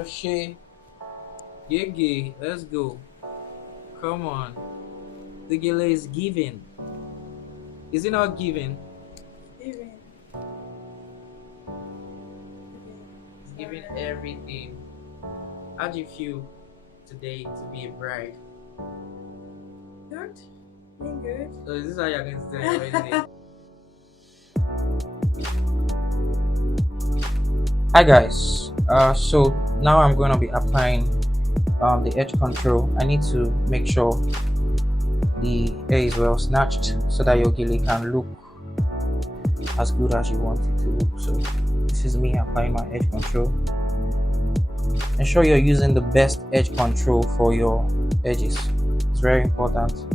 Oshe, Yege, let's go. Come on. The Gele is giving. Is it not giving? Even. It's giving everything. How do you feel today to be a bride? Good. Being good. So is this how you're going to tell your wedding day? Hi guys. So now I'm going to be applying the edge control. I need to make sure the hair is well snatched so that your gele can look as good as you want it to look. So this is me applying my edge control. Ensure you're using the best edge control for your edges. It's very important.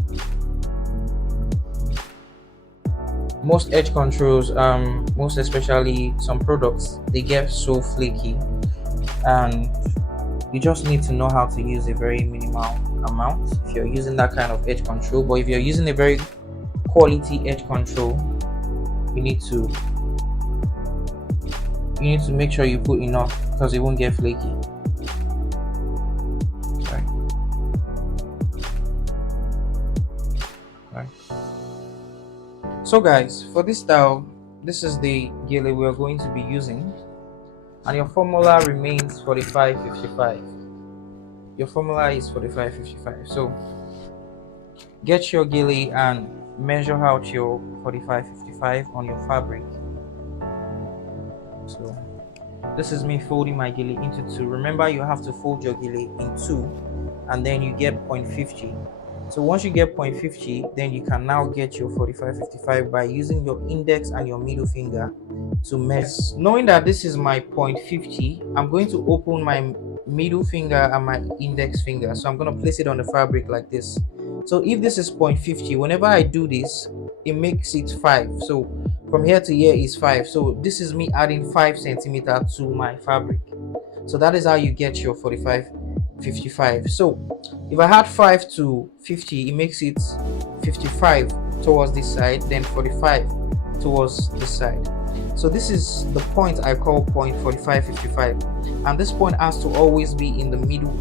Most edge controls, most especially some products, they get so flaky, and you just need to know how to use a very minimal amount if you're using that kind of edge control. But if you're using a very quality edge control, you need to make sure you put enough because it won't get flaky. Right. So guys, for this style, this is the gele we are going to be using, and your formula remains 45-55. Your formula is 45-55. So get your gele and measure out your 45-55 on your fabric. So this is me folding my gele into two. Remember, you have to fold your gele in two, and then you get 0.50. So once you get 0.50, then you can now get your 45-55 by using your index and your middle finger to measure. Knowing that this is my 0.50, I'm going to open my middle finger and my index finger. So I'm going to place it on the fabric like this. So if this is 0.50, whenever I do this, it makes it 5. So from here to here is 5. So this is me adding 5 centimeters to my fabric. So that is how you get your 45-55. So if I had 5 to 50, it makes it 55 towards this side, then 45 towards this side. So this is the point I call point 45-55, and this point has to always be in the middle,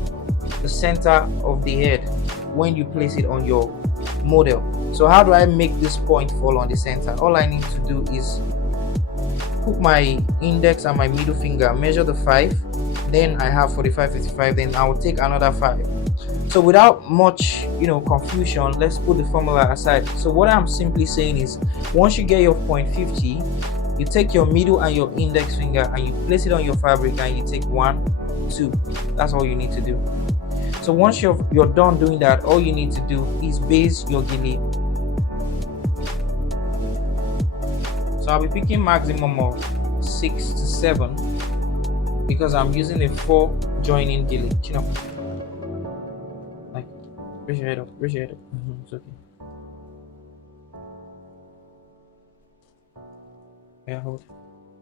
the center of the head when you place it on your model. So how do I make this point fall on the center? All I need to do is put my index and my middle finger, measure the 5, then I have 45-55, then I will take another 5. So without much confusion, let's put the formula aside. So what I'm simply saying is, once you get your 0.50, you take your middle and your index finger and you place it on your fabric and you take 1, 2. That's all you need to do. So once you're done doing that, all you need to do is base your gele. So I'll be picking maximum of 6 to 7 because I'm using a 4 joining gele. Like, raise your head up, raise your head up. It's okay. Yeah, hold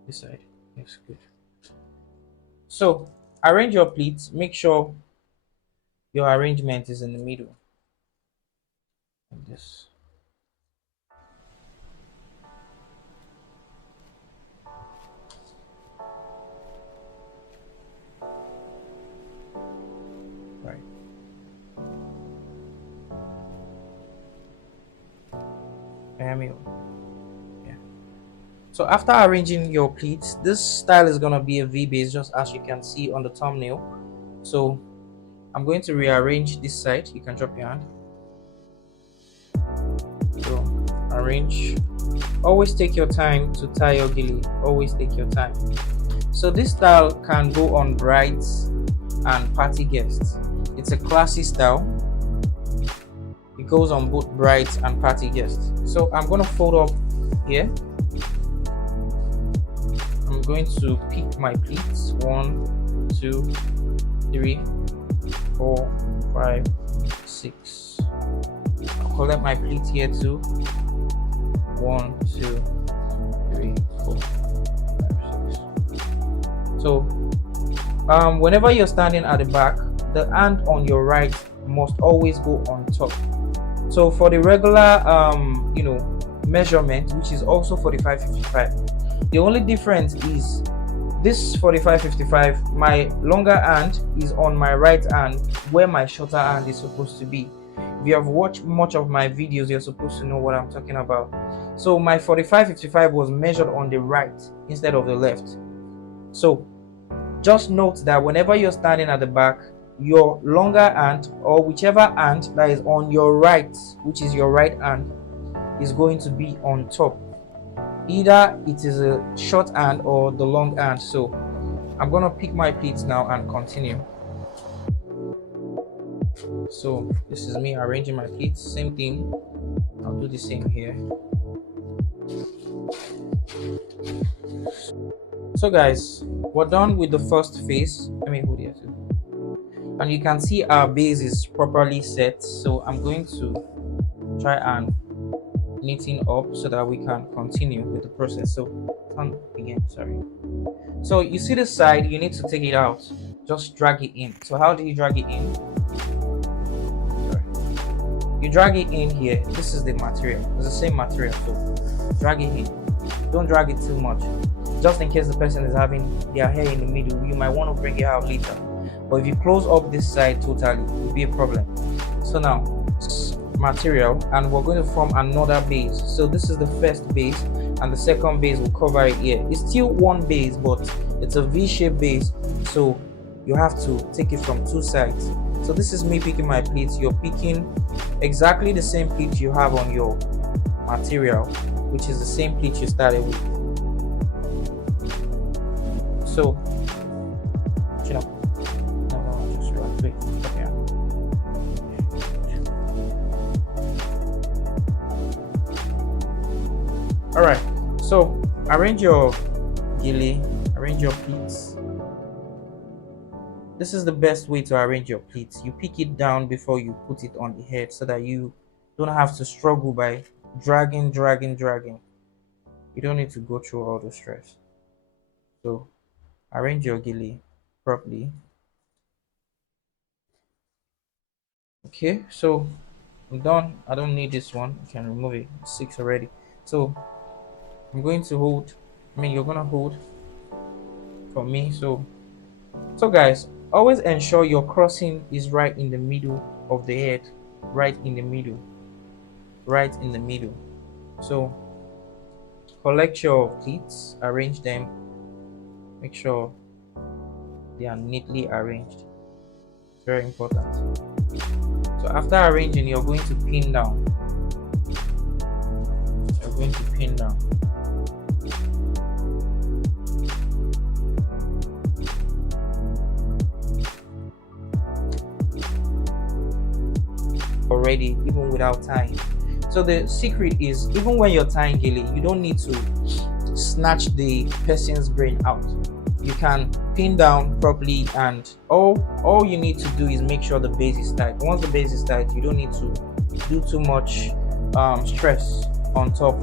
this side. Yes, good. So arrange your pleats. Make sure your arrangement is in the middle, like this. Right. Yeah. So after arranging your pleats, this style is gonna be a V base, just as you can see on the thumbnail. So I'm going to rearrange this side. You can drop your hand. So arrange. Always take your time to tie your gele. Always take your time. So this style can go on brides and party guests. It's a classy style. It goes on both brides and party guests. So I'm gonna fold up here. I'm going to pick my pleats. 1, 2, 3, 4, 5, 6. I'll collect my pleats here too. 1, 2, 3, 4, 5, 6. So whenever you're standing at the back, the hand on your right must always go on top. So for the regular measurement, which is also 45-55, the only difference is this 45-55, my longer hand is on my right hand where my shorter hand is supposed to be. If you have watched much of my videos, you're supposed to know what I'm talking about. So my 45-55 was measured on the right instead of the left. So just note that whenever you're standing at the back, your longer hand, or whichever hand that is on your right, which is your right hand, is going to be on top. Either it is a short hand or the long hand. So I'm gonna pick my pleats now and continue. So this is me arranging my pleats. Same thing, I'll do the same here. So guys, we're done with the first phase. Let me hold here too. And you can see our base is properly set. So I'm going to try and knitting up so that we can continue with the process. So turn again, sorry. So you see the side, you need to take it out. Just drag it in. So how do you drag it in? Sorry. You drag it in here. This is the material. It's the same material. So drag it in. Don't drag it too much. Just in case the person is having their hair in the middle, you might want to bring it out later. But if you close up this side totally, it will be a problem. So now, material, and we're going to form another base. So this is the first base, and the second base will cover it here. It's still one base, but it's a V-shaped base, so you have to take it from two sides. So this is me picking my pleats. You're picking exactly the same pleat you have on your material, which is the same pleat you started with. So chin up. No, just right. Wait. Okay. All right. So arrange your gele, arrange your pleats. This is the best way to arrange your pleats. You pick it down before you put it on the head so that you don't have to struggle by dragging. You don't need to go through all the stress. So arrange your gele properly. Okay, so I'm done. I don't need this one. You can remove it. It's 6 already. So I'm going to hold. You're gonna hold for me. So guys, always ensure your crossing is right in the middle of the head. Right in the middle. So collect your pleats, arrange them, make sure they are neatly arranged. Very important. So after arranging, you're going to pin down. Already, even without tying. So the secret is, even when you're tying gele, you don't need to snatch the person's brain out. You can pin down properly, and all you need to do is make sure the base is tight. Once the base is tight, you don't need to do too much stress on top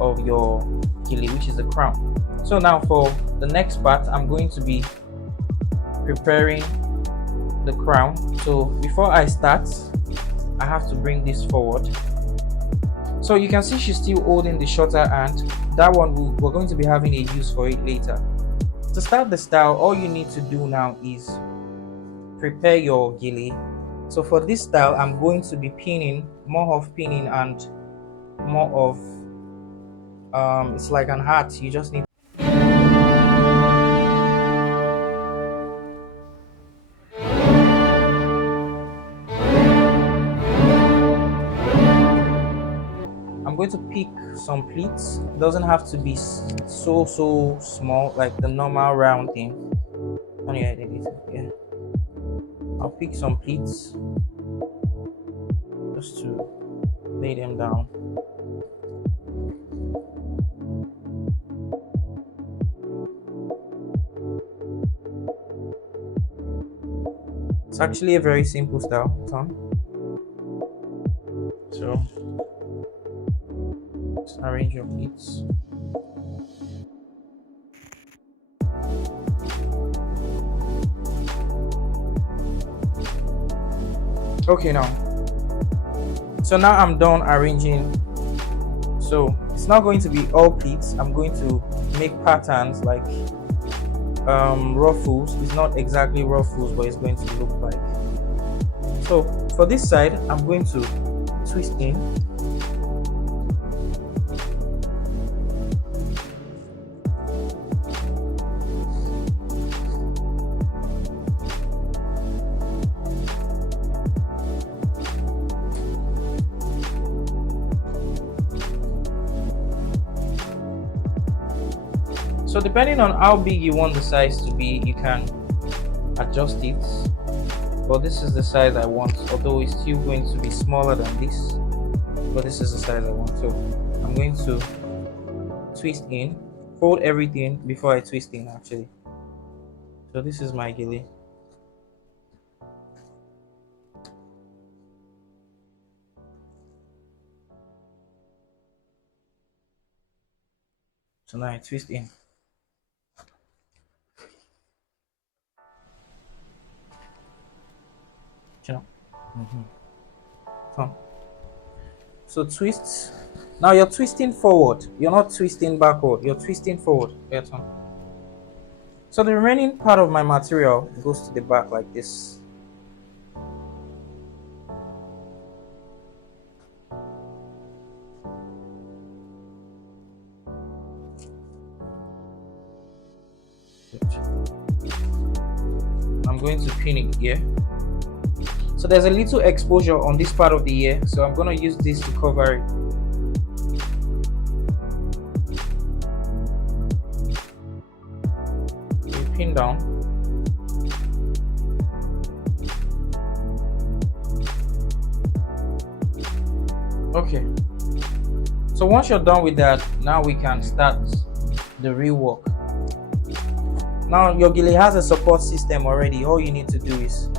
of your gele, which is the crown. So now for the next part, I'm going to be preparing the crown. So before I start, I have to bring this forward. So you can see she's still holding the shorter hand. That one we're going to be having a use for it later. To start the style, all you need to do now is prepare your gele. So for this style, I'm going to be pinning, more of pinning and more of it's like an hat. You just need I'm going to pick some pleats. It doesn't have to be so small like the normal round thing. Yeah, I'll pick some pleats just lay them down. It's actually a very simple style, Tom. So just arrange your pleats. Okay, so now I'm done arranging. So it's not going to be all pleats. I'm going to make patterns like ruffles. It's not exactly ruffles, but it's going to look like. So for this side, I'm going to twist in. So depending on how big you want the size to be, you can adjust it. But this is the size I want, although it's still going to be smaller than this. But this is the size I want. So I'm going to twist in, fold everything before I twist in actually. So this is my gele. So now I twist in. So twist. Now you're twisting forward. You're not twisting backward. You're twisting forward. So the remaining part of my material goes to the back like this. I'm going to pin it here. So there's a little exposure on this part of the ear, so I'm going to use this to cover it. You pin down. Okay. So once you're done with that, now we can start the real work. Now your gele has a support system already. All you need to do is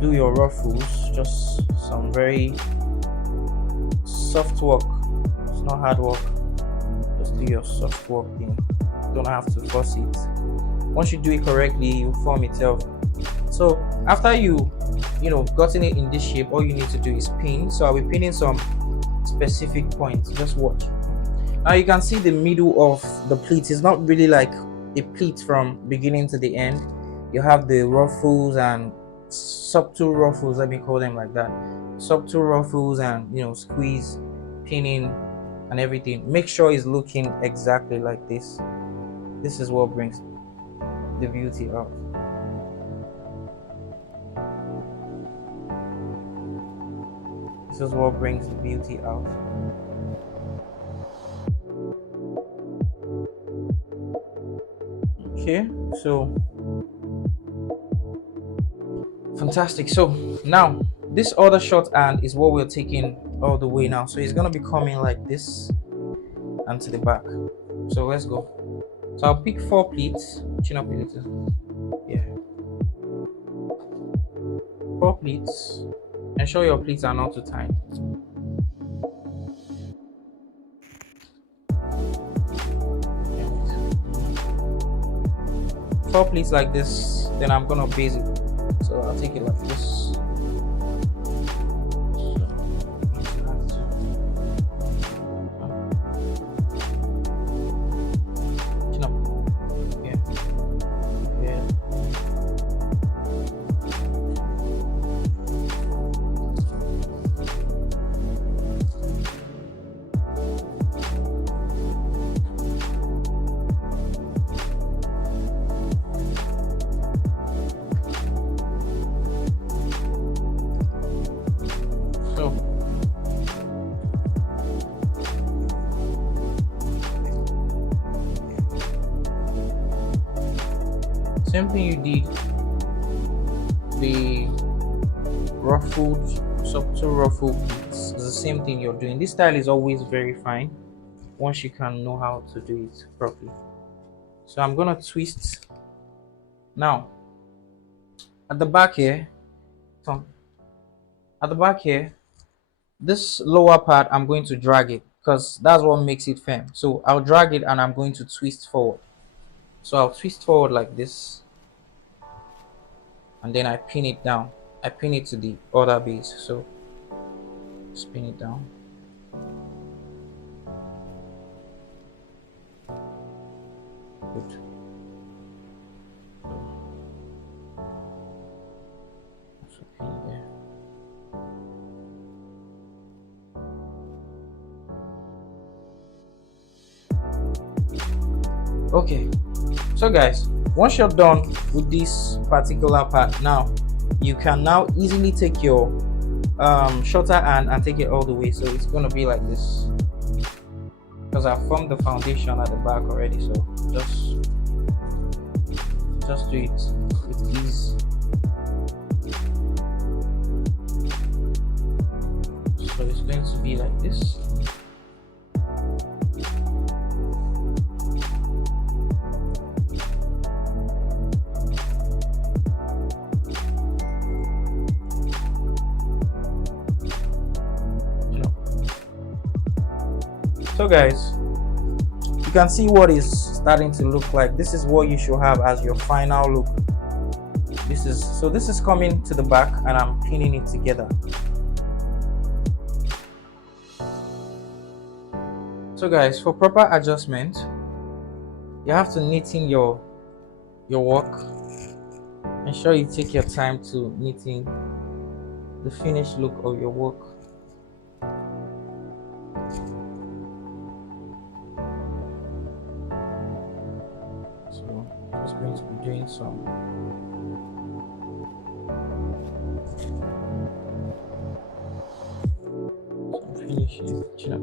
do your ruffles, just some very soft work. It's not hard work. Just do your soft work thing. You don't have to force it. Once you do it correctly, you form itself. So after you gotten it in this shape, all you need to do is pin. So I'll be pinning some specific points. Just watch. Now you can see the middle of the pleat is not really like a pleat from beginning to the end. You have the ruffles and subtle ruffles, let me call them like that. Subtle ruffles and squeeze, pinning and everything. Make sure it's looking exactly like this. This is what brings the beauty out. This is what brings the beauty out. Okay, so fantastic. So now this other short hand is what we're taking all the way now. So it's gonna be coming like this and to the back. So let's go. So I'll pick 4 pleats. Chin up a little. Yeah. 4 pleats. Ensure your pleats are not too tight. Yeah. 4 pleats like this. Then I'm gonna base it. So I'll take it like this. Same thing you did the ruffled subtle ruffle beads. It's the same thing you're doing. This style is always very fine once you can know how to do it properly. So I'm gonna twist now at the back here. So at the back here, this lower part, I'm going to drag it because that's what makes it firm. So I'll drag it and I'm going to twist forward. So I'll twist forward like this, and then I pin it down. I pin it to the other base. So spin it down. Good. So pin it there. Okay, so guys, once you're done with this particular part, now you can now easily take your shorter hand and take it all the way. So it's going to be like this because I formed the foundation at the back already. So just do it with ease. So it's going to be like this. So guys, you can see what is starting to look like. This is what you should have as your final look. This is coming to the back and I'm pinning it together. So guys, for proper adjustment, you have to knit in your work. Ensure you take your time to knitting the finished look of your work. So just going to be doing some finishes, chin up.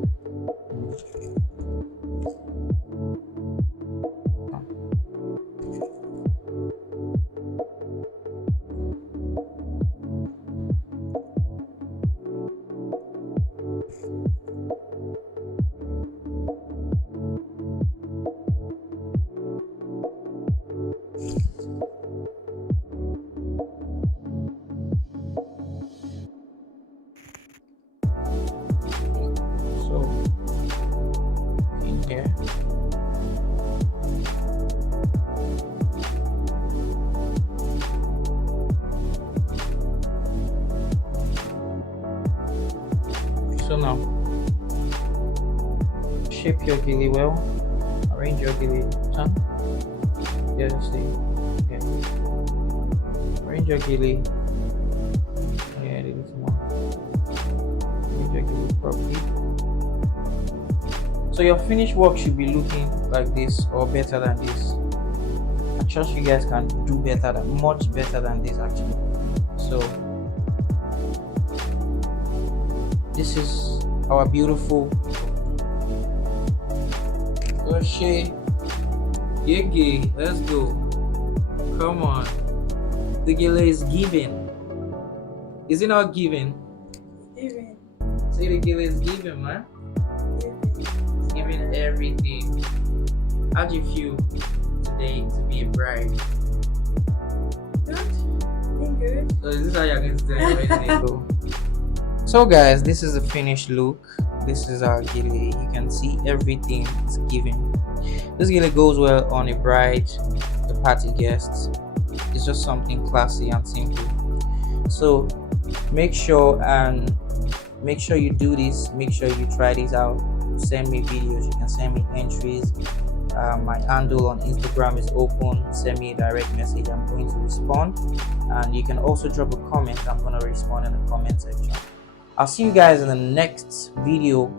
Here. So now shape your gele well, arrange your gele turn. Yeah, just stay. Okay. Arrange your gele. Yeah, a little more. Arrange your gele properly. So your finished work should be looking like this or better than this. I trust you guys can do better than, much better than this actually. So this is our beautiful crochet. Yay, let's go. Come on. The gele is giving. Is it not giving? Giving. Say the gele is giving, man. Giving everything. How do you feel today to be a bride? Good. Being good. So is this how you're going to tell me everything? So guys, this is the finished look. This is our gele. You can see everything is given. This gele goes well on a bride, the party guests. It's just something classy and simple. So make sure you do this. Make sure you try this out. Send me videos. You can send me entries. My handle on Instagram is open. Send me a direct message. I'm going to respond, and you can also drop a comment. I'm going to respond in the comment section. I'll see you guys in the next video.